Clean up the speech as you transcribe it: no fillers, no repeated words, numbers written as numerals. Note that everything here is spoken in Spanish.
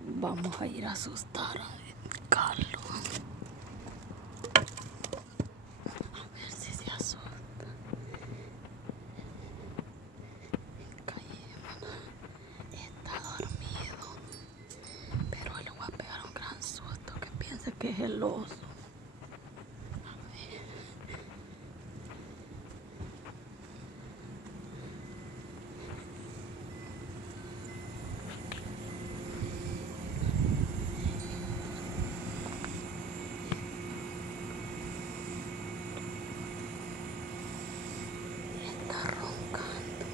Vamos a ir a asustar a Carlos. A ver si se asusta. Callémonos. Está dormido. Pero le voy a pegar un gran susto que piense que es el oso. Está roncando.